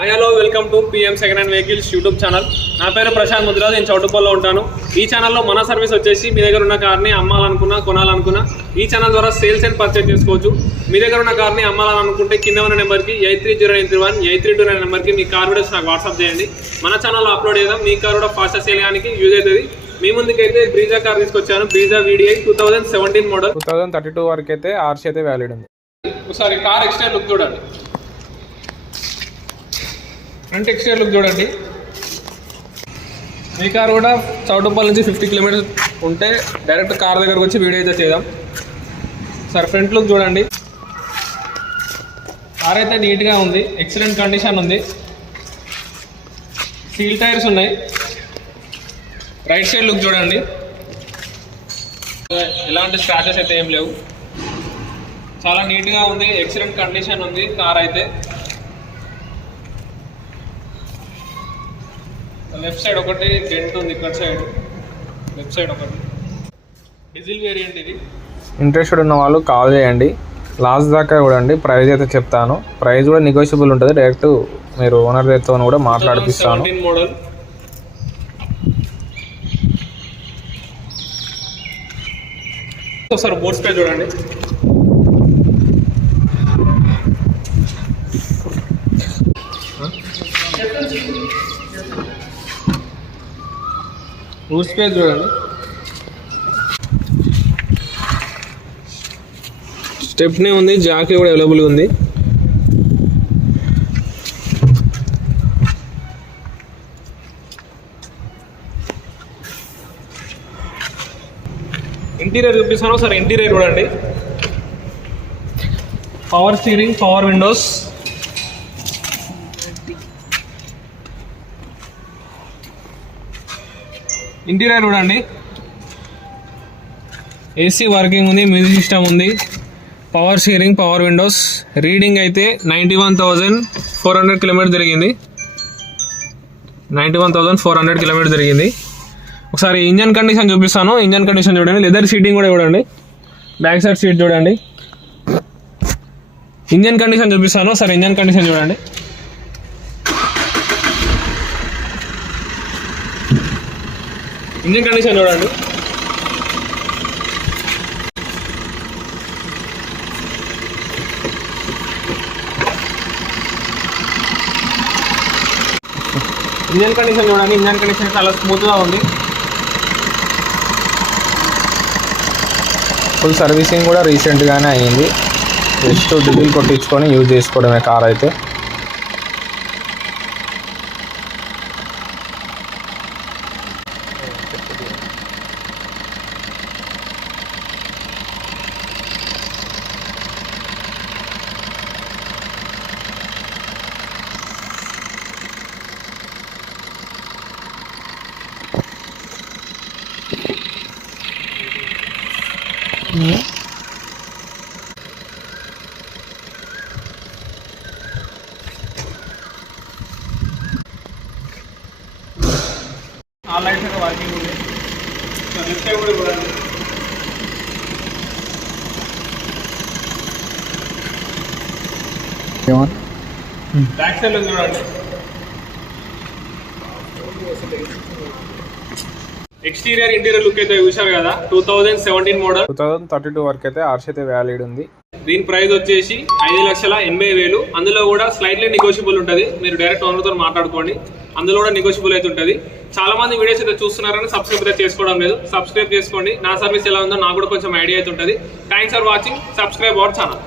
Hello welcome to PM second hand vehicles YouTube channel. నా పేరు ప్రశాంత్ ముద్రాజ్, నేను చౌటుప్పల్లో ఉంటాను. ఈ ఛానల్లో మన సర్వీస్ వచ్చేసి మీ దగ్గర ఉన్న కార్ని అమ్మాలనుకున్నా కొనాలనుకున్నా ఈ ఛానల్ ద్వారా సేల్స్ అండ్ పర్చేజ్ చేసుకోవచ్చు. మీ దగ్గర ఉన్న కార్ని అమ్మాలనుకుంటే కింద ఉన్న నెంబర్కి 830931 8329 నెంబర్కి మీ కార్ వీడియోస్ నాకు వాట్సాప్ చేయండి. మన ఛానల్లో అప్లోడ్ చేద్దాం. మీ కార్ కూడా ఫాస్ట్గా సేల్ చేయడానికి యూజ్ అవుతుంది. మీ ముందుకైతే బ్రీజా కార్ తీసుకొచ్చాను. బ్రీజా VDI 2017 మోడల్. 2032 వరకు అయితే ఆర్సీ అయితే వ్యాలిడ్ ఉంది. ఒకసారి కార్ ఎక్స్టైర్ లుక్ చూడండి. ఫ్రంట్ ఎక్స్టీరియర్ లుక్ చూడండి. మీ కార్ కూడా చౌటుప్పల్ నుంచి 50 కిలోమీటర్స్ ఉంటే డైరెక్ట్ కార్ దగ్గరకు వచ్చి వీడియో అయితే చేద్దాం. సార్ ఫ్రంట్ లుక్ చూడండి. కార్ అయితే నీట్గా ఉంది, ఎక్సలెంట్ కండిషన్ ఉంది. సీల్ టైర్స్ ఉన్నాయి. రైట్ సైడ్ లుక్ చూడండి. ఎలాంటి స్క్రాచెస్ అయితే ఏం లేవు. చాలా నీట్గా ఉంది, ఎక్సలెంట్ కండిషన్ ఉంది కార్ అయితే. లెఫ్ట్ సైడ్ ఒకటి డెంట్ ఉంది, ఇక్కడ సైడ్ లెఫ్ట్ సైడ్ ఒకటి. డీజిల్ వేరియంట్ ఇది. ఇంట్రెస్టెడ్ ఉన్న వాళ్ళు కాల్ చేయండి. లాస్ట్ దాకా చూడండి. ప్రైస్ అయితే చెప్తాను. ప్రైస్ కూడా నెగోషియబుల్ ఉంటుంది. డైరెక్ట్ మీరు ఓనర్ దగ్గరతో కూడా మాట్లాడిపిస్తాను. మోడల్ సార్ బోర్డ్ స్పేస్ చూడండి. రూట్ స్పేస్ చూడండి. స్టెప్నీ ఉంది, జాకీ కూడా అవైలబుల్గా ఉంది. ఇంటీరియర్ చూపిస్తాను సార్. ఇంటీరియర్ చూడండి. Power steering, power Windows, interior చూడండి. ఏసీ వర్కింగ్ ఉంది, మ్యూజిక్ సిస్టమ్ ఉంది, power steering, power Windows. Reading అయితే 91,400 కిలోమీటర్ తిరిగింది. 91,400 కిలోమీటర్ తిరిగింది. ఒకసారి ఇంజన్ కండిషన్ చూపిస్తాను. ఇంజన్ కండిషన్ చూడండి. లెదర్ సీటింగ్ కూడా చూడండి. బ్యాక్ సైడ్ సీట్ చూడండి. ఇంజన్ కండిషన్ చూపిస్తాను సార్. ఇంజన్ కండిషన్ చూడండి. ఇంజన్ కండిషన్ చూడండి. ఇంజన్ కండిషన్ చూడండి. ఇంజన్ కండిషన్ చాలా స్మూత్గా ఉంది. ఫుల్ సర్వీసింగ్ కూడా రీసెంట్గానే అయ్యింది. జస్ట్ డీజిల్ కొట్టించుకొని యూజ్ చేసుకోవడమే కార్ అయితే. ఆ లైట్ అయితే వర్కింగ్ ఉంది. లెఫ్ట్ సైడ్ కూడా చూడండి. బ్యాక్ సైడ్ లో చూడండి. ఎక్స్టీరియర్ ఇంటీరియర్ లుక్ అయితే చూశారు కదా. 2017 మోడల్. 2032 వరకు అయితే ఆర్సీ అయితే వ్యాలిడ్ ఉంది. దీని ప్రైస్ వచ్చేసి 5,80,000. అందులో కూడా స్లైట్లీ నెగోషియబుల్ ఉంటుంది. మీరు డైరెక్ట్ ఓనర్తో మాట్లాడుకోండి. అందులో కూడా నెగోషియబుల్ అయితే ఉంటుంది. చాలా మంది వీడియోస్ అయితే చూస్తున్నారని సబ్స్క్రైబ్ అయితే చేసుకోవడం లేదు. సబ్స్క్రైబ్ చేసుకోండి. నా సర్వీస్ ఎలా ఉందో నాకు కూడా కొంచెం ఐడియా అయితే ఉంటుంది. Thanks for watching. Subscribe our channel.